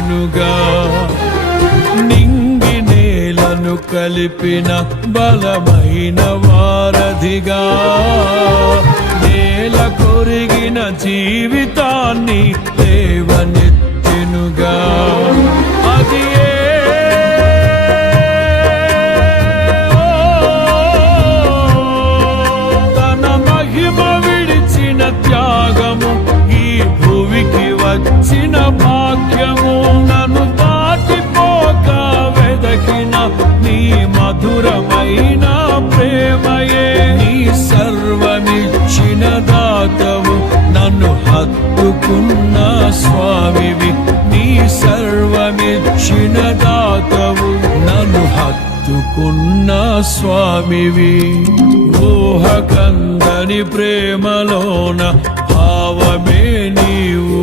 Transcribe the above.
నెత్తెనుగా. నింగి నేలను కలిపిన బలమైన వారధిగా, నేల కొరిగిన జీవితాన్ని లేవనెత్తెనుగా. అది తన మహిమ విడిచిన త్యాగము, ఈ భూమికి వచ్చిన భాగ్యము. నన్ను దాటిపోక వెదకిన నీ మధురమైన ప్రేమయే. నీ సర్వమిచ్చిన దాతవు, నన్ను హత్తుకున్న స్వామివి. నీ సర్వమిచ్చిన దాతవు, నన్ను హత్తుకున్న స్వామివి. ఊహకందని ప్రేమలోన భావమే నీవు.